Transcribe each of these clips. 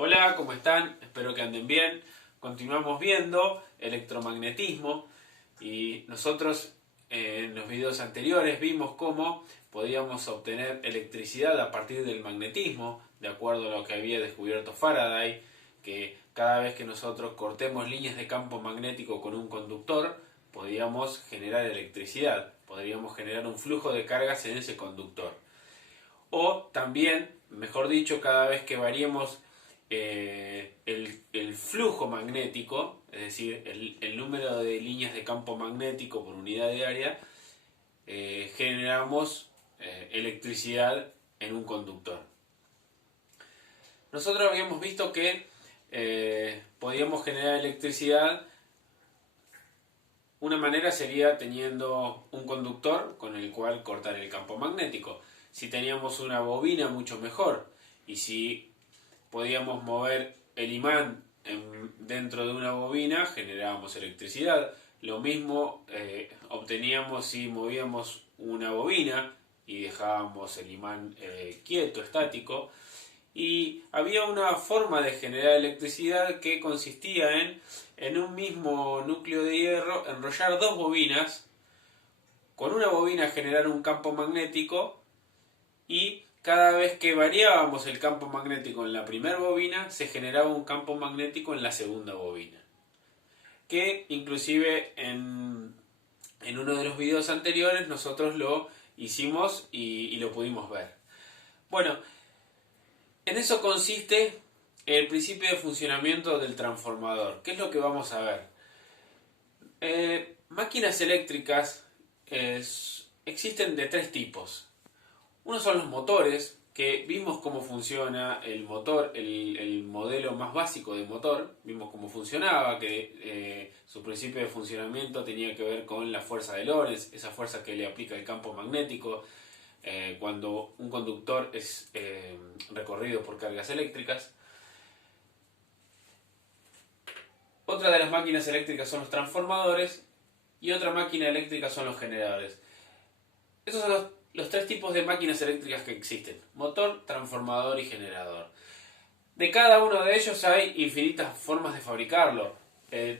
Hola, ¿cómo están? Espero que anden bien. Continuamos viendo electromagnetismo y nosotros en los videos anteriores vimos cómo podíamos obtener electricidad a partir del magnetismo, de acuerdo a lo que había descubierto Faraday, que cada vez que nosotros cortemos líneas de campo magnético con un conductor, podíamos generar electricidad, podríamos generar un flujo de cargas en ese conductor. O también, mejor dicho, cada vez que variemos el flujo magnético, es decir, el número de líneas de campo magnético por unidad de área, generamos electricidad en un conductor. Nosotros habíamos visto que podíamos generar electricidad. Una manera sería teniendo un conductor con el cual cortar el campo magnético. Si teníamos una bobina, mucho mejor. Y si podíamos mover el imán dentro de una bobina, generábamos electricidad. Lo mismo obteníamos si movíamos una bobina y dejábamos el imán quieto, estático. Y había una forma de generar electricidad que consistía en un mismo núcleo de hierro enrollar dos bobinas, con una bobina generar un campo magnético y cada vez que variábamos el campo magnético en la primera bobina se generaba un campo magnético en la segunda bobina, que inclusive en uno de los videos anteriores nosotros lo hicimos y lo pudimos ver. Bueno, en eso consiste el principio de funcionamiento del transformador. ¿Qué es lo que vamos a ver? Máquinas eléctricas existen de tres tipos. Uno son los motores, que vimos cómo funciona el motor, el modelo más básico de motor. Vimos cómo funcionaba, que su principio de funcionamiento tenía que ver con la fuerza de Lorentz, esa fuerza que le aplica el campo magnético cuando un conductor es recorrido por cargas eléctricas. Otra de las máquinas eléctricas son los transformadores y otra máquina eléctrica son los generadores. Estos son los tres tipos de máquinas eléctricas que existen: motor, transformador y generador. De cada uno de ellos hay infinitas formas de fabricarlo.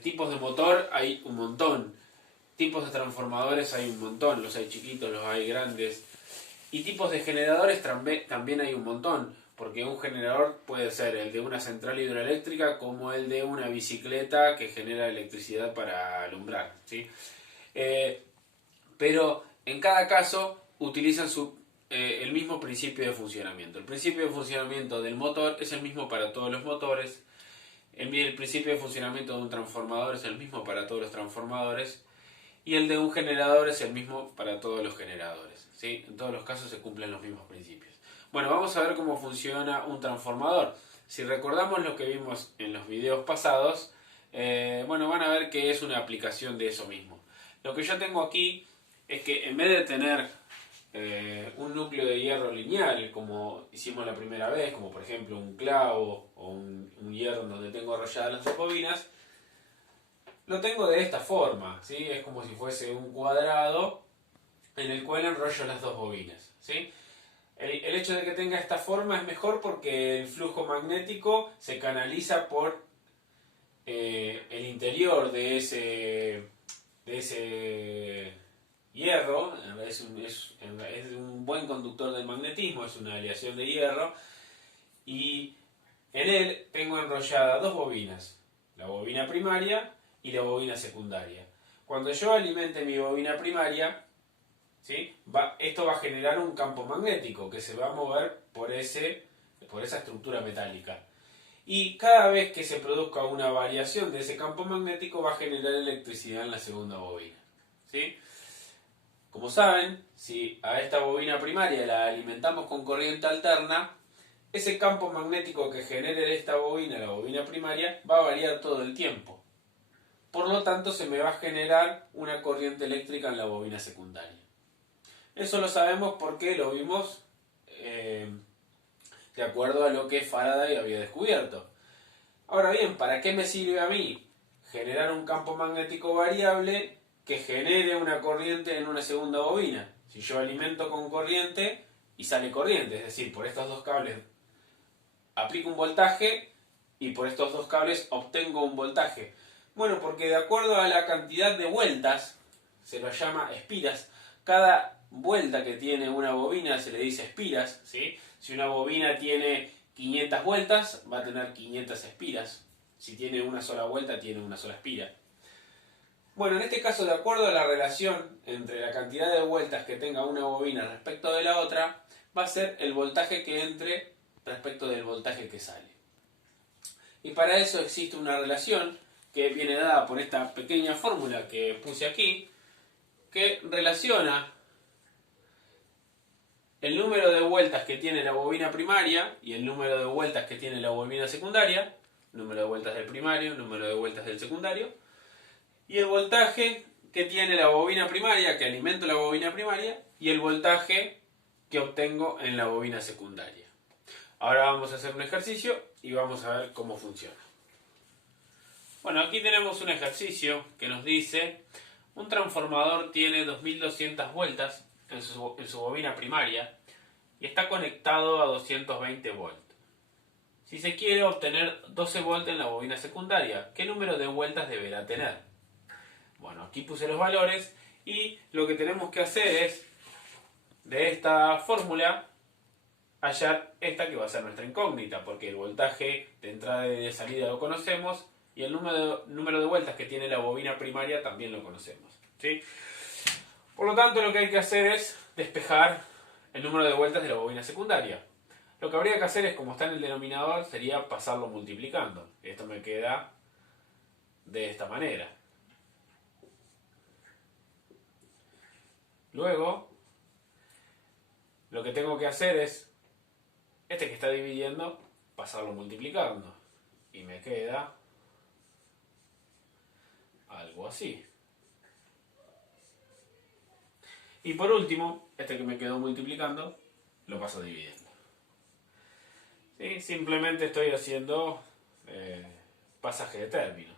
Tipos de motor hay un montón, tipos de transformadores hay un montón, los hay chiquitos, los hay grandes. Y tipos de generadores también hay un montón, porque un generador puede ser el de una central hidroeléctrica como el de una bicicleta que genera electricidad para alumbrar, ¿sí? Pero en cada caso utilizan el mismo principio de funcionamiento. El principio de funcionamiento del motor es el mismo para todos los motores. El principio de funcionamiento de un transformador es el mismo para todos los transformadores. Y el de un generador es el mismo para todos los generadores, ¿sí? En todos los casos se cumplen los mismos principios. Bueno, vamos a ver cómo funciona un transformador. Si recordamos lo que vimos en los videos pasados, bueno, van a ver que es una aplicación de eso mismo. Lo que yo tengo aquí es que en vez de tener un núcleo de hierro lineal, como hicimos la primera vez, como por ejemplo un clavo o un hierro donde tengo arrolladas las dos bobinas, lo tengo de esta forma, ¿sí? Es como si fuese un cuadrado en el cual enrollo las dos bobinas, ¿sí? El hecho de que tenga esta forma es mejor porque el flujo magnético se canaliza por el interior de ese hierro. Es un buen conductor del magnetismo, es una aleación de hierro, y en él tengo enrolladas dos bobinas, la bobina primaria y la bobina secundaria. Cuando yo alimente mi bobina primaria, ¿sí? Esto va a generar un campo magnético que se va a mover por esa estructura metálica. Y cada vez que se produzca una variación de ese campo magnético va a generar electricidad en la segunda bobina, ¿sí? Como saben, si a esta bobina primaria la alimentamos con corriente alterna, ese campo magnético que genere esta bobina, la bobina primaria, va a variar todo el tiempo. Por lo tanto, se me va a generar una corriente eléctrica en la bobina secundaria. Eso lo sabemos porque lo vimos de acuerdo a lo que Faraday había descubierto. Ahora bien, ¿para qué me sirve a mí generar un campo magnético variable que genere una corriente en una segunda bobina? Si yo alimento con corriente y sale corriente, es decir, por estos dos cables aplico un voltaje y por estos dos cables obtengo un voltaje? Bueno, porque de acuerdo a la cantidad de vueltas, se lo llama espiras. Cada vuelta que tiene una bobina se le dice espiras, ¿sí? Si una bobina tiene 500 vueltas, va a tener 500 espiras. Si tiene una sola vuelta, tiene una sola espira. Bueno, en este caso, de acuerdo a la relación entre la cantidad de vueltas que tenga una bobina respecto de la otra, va a ser el voltaje que entre respecto del voltaje que sale. Y para eso existe una relación que viene dada por esta pequeña fórmula que puse aquí, que relaciona el número de vueltas que tiene la bobina primaria y el número de vueltas que tiene la bobina secundaria, número de vueltas del primario, número de vueltas del secundario, y el voltaje que tiene la bobina primaria, que alimenta la bobina primaria, y el voltaje que obtengo en la bobina secundaria. Ahora vamos a hacer un ejercicio y vamos a ver cómo funciona. Bueno, aquí tenemos un ejercicio que nos dice: un transformador tiene 2200 vueltas en su bobina primaria y está conectado a 220 volts. Si se quiere obtener 12 volts en la bobina secundaria, ¿qué número de vueltas deberá tener? Bueno, aquí puse los valores y lo que tenemos que hacer es, de esta fórmula, hallar esta que va a ser nuestra incógnita, porque el voltaje de entrada y de salida lo conocemos y el número de vueltas que tiene la bobina primaria también lo conocemos, ¿sí? Por lo tanto, lo que hay que hacer es despejar el número de vueltas de la bobina secundaria. Lo que habría que hacer es, como está en el denominador, sería pasarlo multiplicando. Esto me queda de esta manera. Luego, lo que tengo que hacer es, este que está dividiendo, pasarlo multiplicando. Y me queda algo así. Y por último, este que me quedó multiplicando, lo paso dividiendo. ¿Sí? Simplemente estoy haciendo pasaje de términos.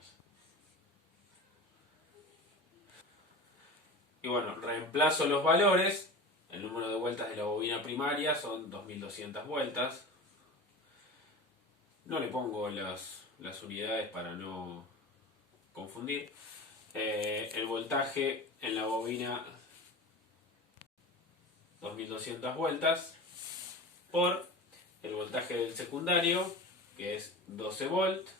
Y bueno, reemplazo los valores. El número de vueltas de la bobina primaria son 2200 vueltas. No le pongo las unidades para no confundir. El voltaje en la bobina 2200 vueltas por el voltaje del secundario, que es 12 volts.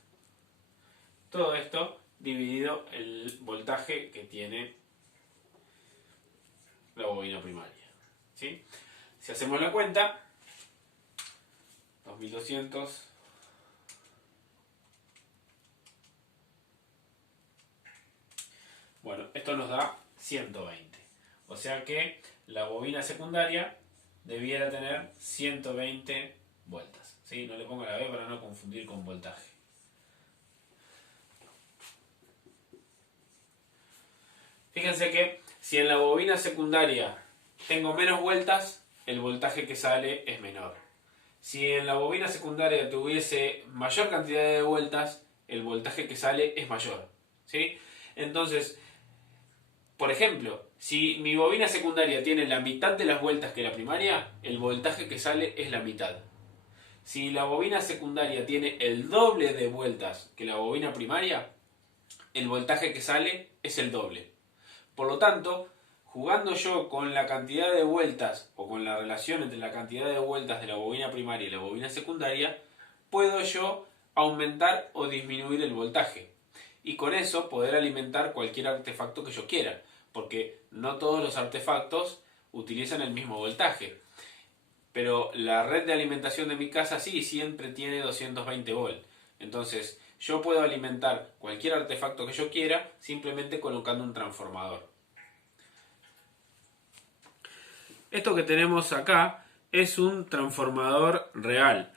Todo esto dividido el voltaje que tiene la bobina primaria, ¿sí? Si hacemos la cuenta, 2200 bueno, esto nos da 120. O sea que la bobina secundaria debiera tener 120 vueltas, ¿sí? No le pongo la B para no confundir con voltaje. Fíjense que si en la bobina secundaria tengo menos vueltas, el voltaje que sale es menor. Si en la bobina secundaria tuviese mayor cantidad de vueltas, el voltaje que sale es mayor, ¿sí? Entonces, por ejemplo, si mi bobina secundaria tiene la mitad de las vueltas que la primaria, el voltaje que sale es la mitad. Si la bobina secundaria tiene el doble de vueltas que la bobina primaria, el voltaje que sale es el doble. Por lo tanto, jugando yo con la cantidad de vueltas o con la relación entre la cantidad de vueltas de la bobina primaria y la bobina secundaria, puedo yo aumentar o disminuir el voltaje. Y con eso poder alimentar cualquier artefacto que yo quiera, porque no todos los artefactos utilizan el mismo voltaje. Pero la red de alimentación de mi casa sí siempre tiene 220 volts. Entonces yo puedo alimentar cualquier artefacto que yo quiera simplemente colocando un transformador. Esto que tenemos acá es un transformador real.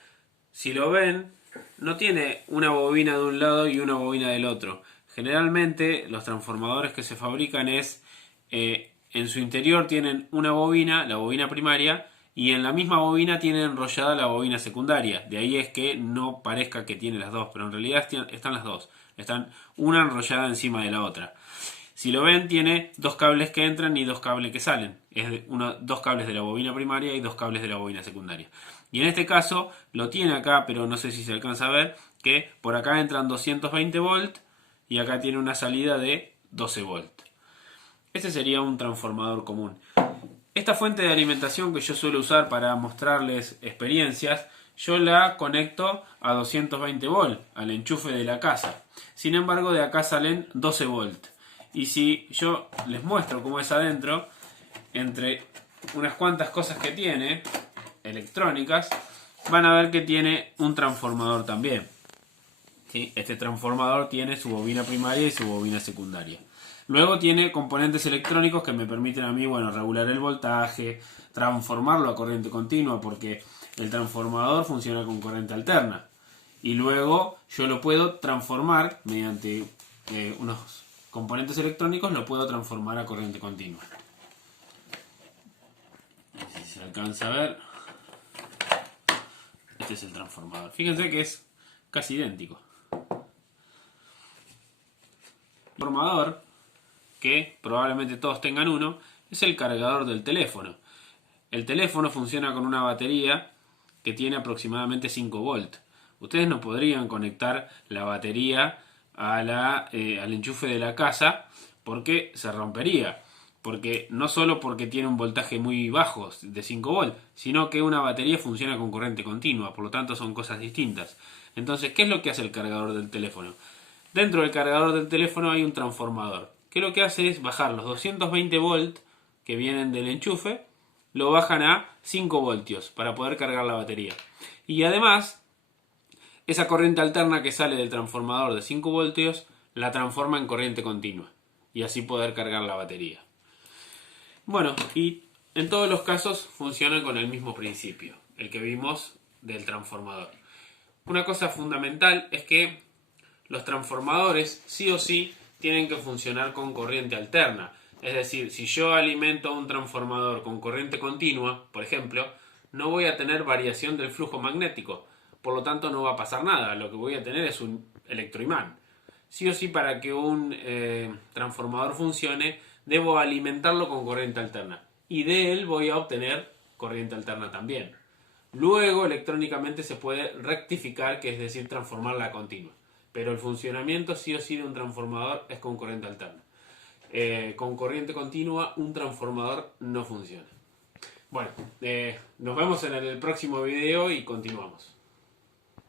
Si lo ven, no tiene una bobina de un lado y una bobina del otro. Generalmente los transformadores que se fabrican en su interior tienen una bobina, la bobina primaria, y en la misma bobina tienen enrollada la bobina secundaria. De ahí es que no parezca que tiene las dos, pero en realidad están las dos. Están una enrollada encima de la otra. Si lo ven, tiene dos cables que entran y dos cables que salen. Es dos cables de la bobina primaria y dos cables de la bobina secundaria. Y en este caso lo tiene acá, pero no sé si se alcanza a ver, que por acá entran 220 volt y acá tiene una salida de 12 volt. Este sería un transformador común. Esta fuente de alimentación que yo suelo usar para mostrarles experiencias, yo la conecto a 220 volt, al enchufe de la casa. Sin embargo, de acá salen 12 volt. Y si yo les muestro cómo es adentro, entre unas cuantas cosas que tiene, electrónicas, van a ver que tiene un transformador también. ¿Sí? Este transformador tiene su bobina primaria y su bobina secundaria. Luego tiene componentes electrónicos que me permiten a mí, bueno, regular el voltaje, transformarlo a corriente continua, porque el transformador funciona con corriente alterna. Y luego yo lo puedo transformar mediante unos componentes electrónicos, lo puedo transformar a corriente continua. No sé si se alcanza a ver. Este es el transformador. Fíjense que es casi idéntico. El transformador, que probablemente todos tengan uno, es el cargador del teléfono. El teléfono funciona con una batería que tiene aproximadamente 5 volt. Ustedes no podrían conectar la batería al enchufe de la casa porque se rompería. Porque no solo porque tiene un voltaje muy bajo de 5 volt, sino que una batería funciona con corriente continua, por lo tanto son cosas distintas. Entonces, ¿qué es lo que hace el cargador del teléfono? Dentro del cargador del teléfono hay un transformador, que lo que hace es bajar los 220 volt que vienen del enchufe, lo bajan a 5 voltios para poder cargar la batería. Y además, esa corriente alterna que sale del transformador de 5 voltios la transforma en corriente continua y así poder cargar la batería. Bueno, y en todos los casos funcionan con el mismo principio, el que vimos del transformador. Una cosa fundamental es que los transformadores sí o sí tienen que funcionar con corriente alterna. Es decir, si yo alimento un transformador con corriente continua, por ejemplo, no voy a tener variación del flujo magnético. Por lo tanto, no va a pasar nada. Lo que voy a tener es un electroimán. Sí o sí, para que un transformador funcione, debo alimentarlo con corriente alterna. Y de él voy a obtener corriente alterna también. Luego, electrónicamente se puede rectificar, que es decir, transformarla a continua. Pero el funcionamiento sí o sí de un transformador es con corriente alterna. Con corriente continua un transformador no funciona. Bueno, nos vemos en el próximo video y continuamos.